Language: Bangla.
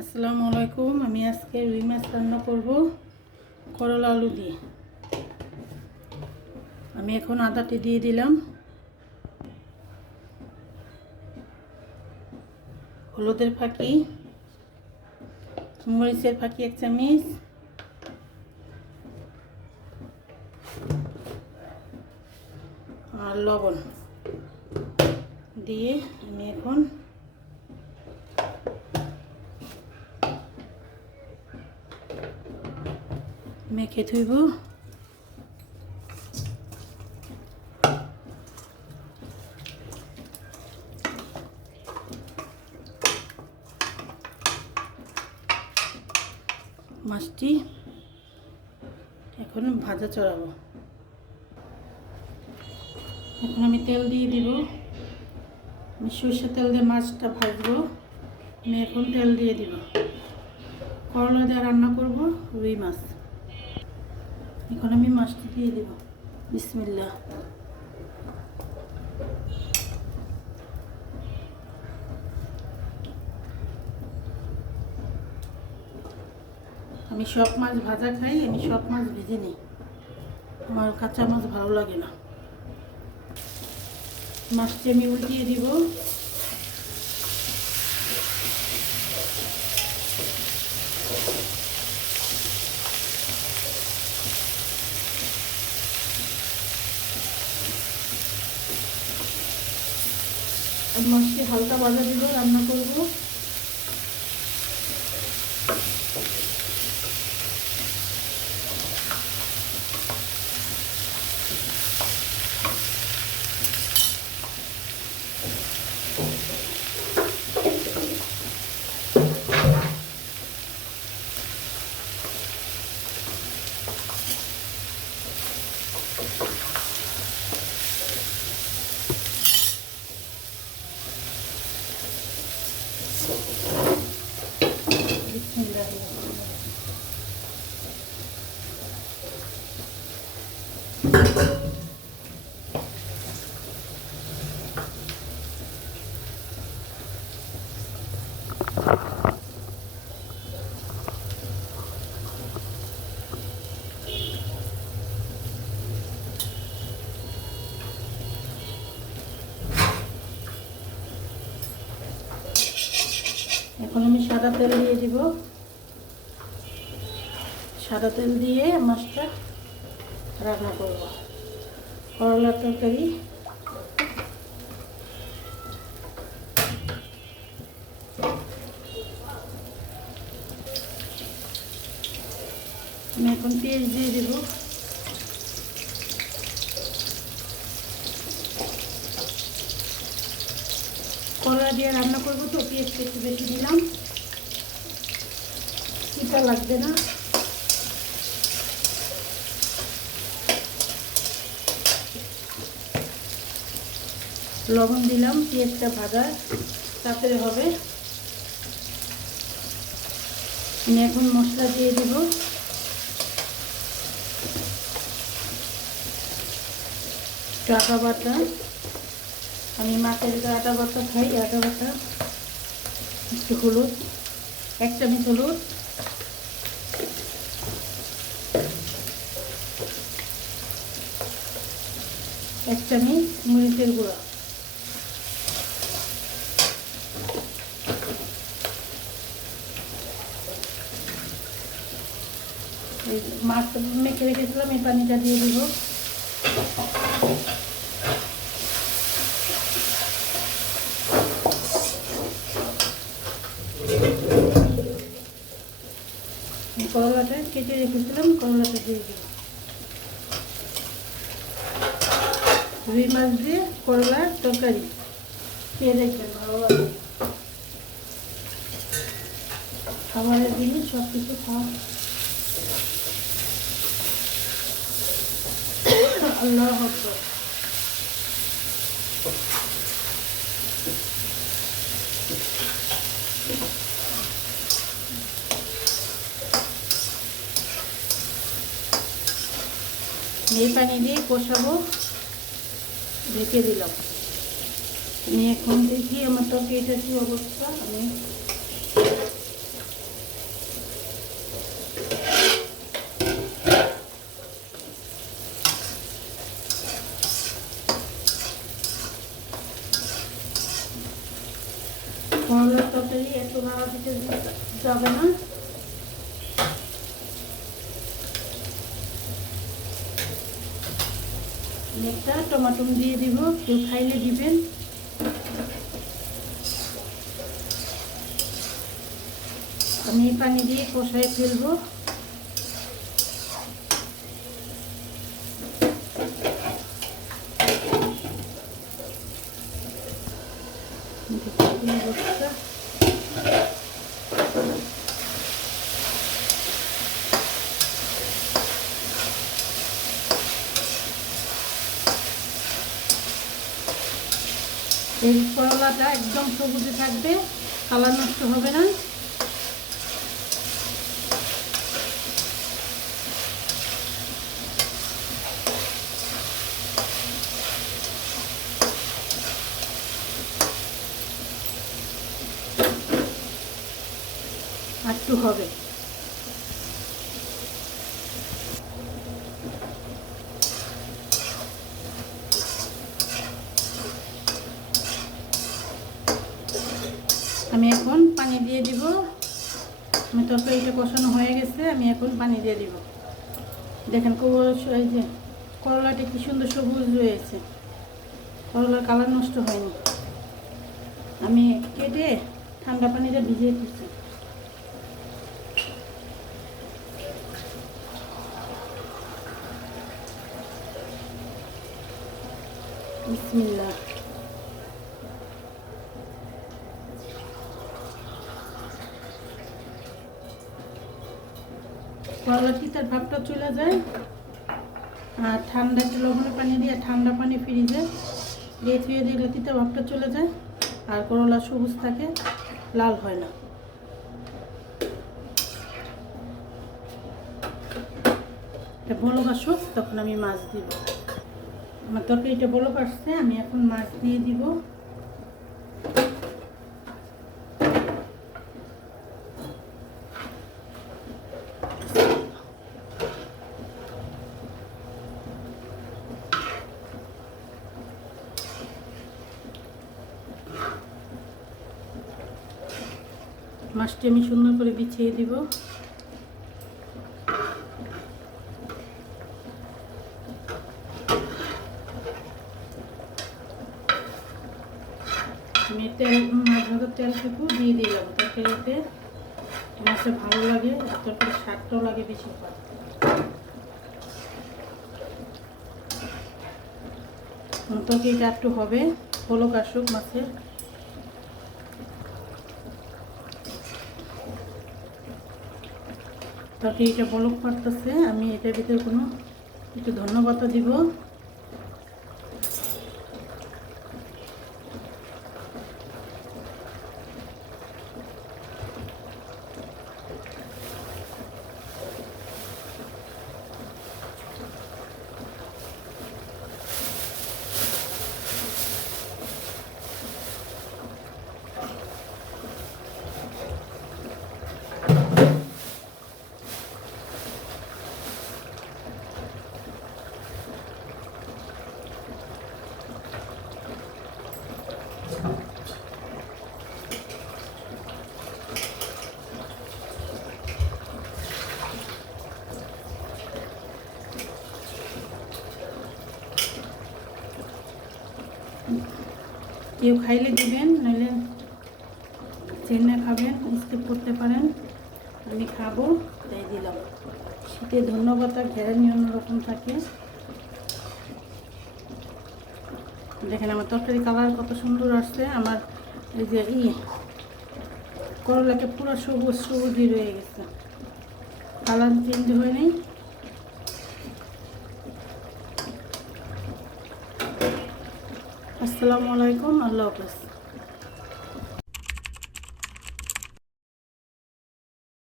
আসসালামু আলাইকুম। আমি আজকে রুই মাছ রান্না করব করলা আলু দিয়ে। আমি এখন আদাটি দিয়ে দিলাম, হলুদের ফাঁকি, মরিচের ফাঁকি 1 চামচ, আর লবণ দিয়ে আমি এখন মেখে থইব। মাছটি এখন ভাজা চড়াবো। এখন আমি তেল দিয়ে দিব। আমি সরষের তেল দিয়ে মাছটা ভাজবো। আমি এখন তেল দিয়ে দিব। করলা দিয়ে রান্না করব রুই মাছ। এখন আমি মাছটি দিয়ে দেব। বিসমিল্লাহ। আমি সব মাছ ভাজা খাই, আমি সব মাছ ভেজে নিই, আমার কাঁচা মাছ ভালো লাগে না। মাছটি আমি উল্টিয়ে দিব। মাছটি হালকা ভাজা দিব, রান্না করব। এখন আমি সাদা তেল দিয়ে দিব। সাদা তেল দিয়ে মাছটা রান্না করব। করলার তরকারি। আমি এখন পেঁয়াজ দিয়ে দেব। করলা দিয়ে রান্না করব তো পেঁয়াজটা একটু বেশি দিলাম, তিতা লাগবে না। লবণ দিলাম, পেঁয়াজটা ভাজা তাড়াতাড়ি হবে। আমি এখন মশলা দিয়ে দেব। আদা বাটা, আমি মাছের আদা বাটা খাই, আদা বাটা, একটু হলুদ, 1 চামচ হলুদ, এক চামচ মরিচের গুঁড়া, এই মাছ মেখে রেখেছিলাম, এই পানিটা দিয়ে দিব। করলাটা কেটে রেখেছিলাম, করলাটা দিয়ে দিব। রুই মাছ দিয়ে করলার তরকারি খেয়ে দেখবেন, ভালো লাগে। খাবারের জিনিস সব কিছু খাওয়া। আল্লাহ আকবার। এই পানি দিয়ে কষাবো, ঢেকে দিলাম। আমি এখন দেখি আমার তরকারিটা কি অবস্থা। আমি তাড়াতাড়ি এত নাড়া দিতে যাবে না। একটা টমেটো দিয়ে দিব, কেউ খাইলে দিবেন। আমি পানি দিয়ে কষায় ফেলবো। এই করলাটা একদম সবুজে থাকবে, কালার নষ্ট হবে না। একটু হবে। আমি এখন পানি দিয়ে দিব। আমি তরকারিটা কষানো হয়ে গেছে, আমি এখন পানি দিয়ে দিব। দেখেন এই যে করলাটা কি সুন্দর সবুজ রয়েছে, করলার কালার নষ্ট হয়নি। আমি কেটে ঠান্ডা পানিটা ভিজিয়ে দিচ্ছি। বিসমিল্লাহ। করলা তিতার ভাবটা চলে যায়। আর ঠান্ডা একটু লবণের পানি দিয়ে ঠান্ডা পানি ফ্রিজে দিয়ে ধুয়ে দিলে তিতা ভাবটা চলে যায়। আর করলা সবুজ থাকে, লাল হয় না। এটা বলক আসুক, তখন আমি মাছ দিব। আমার তরকারিটা বলক আসছে, আমি এখন মাছ দিয়ে দিব। মাছটি আমি সুন্দর করে বিছিয়ে দিব। আমি মাছ ভাজার তেলটুকু দিয়ে দিলাম তরকারিতে। মাছে ভালো লাগে, তরকারি স্বাদটাও লাগে বেশি। তরকারিটা একটু হবে, পলক আসুক মাছের। তরকারিটা বলক পারতেছে, আমি এটার ভিতরে কোনো একটু ধন্যবাদ দিব। কেউ খাইলে দিবেন, নইলে চেনা খাবেন, স্কিপ করতে পারেন। আমি খাবো তাই দিলাম। শীতে ধন্যবাদ ঘেরানি অন্যরকম থাকে। দেখেন আমার তরকারি কালার কত সুন্দর আসছে। আমার এই যে করলাকে পুরো সবুজ সবুজই রয়ে গেছে, কালার চেঞ্জ হয়ে নেই। আসসালামু আলাইকুম, আল্লাহ হাফেজ।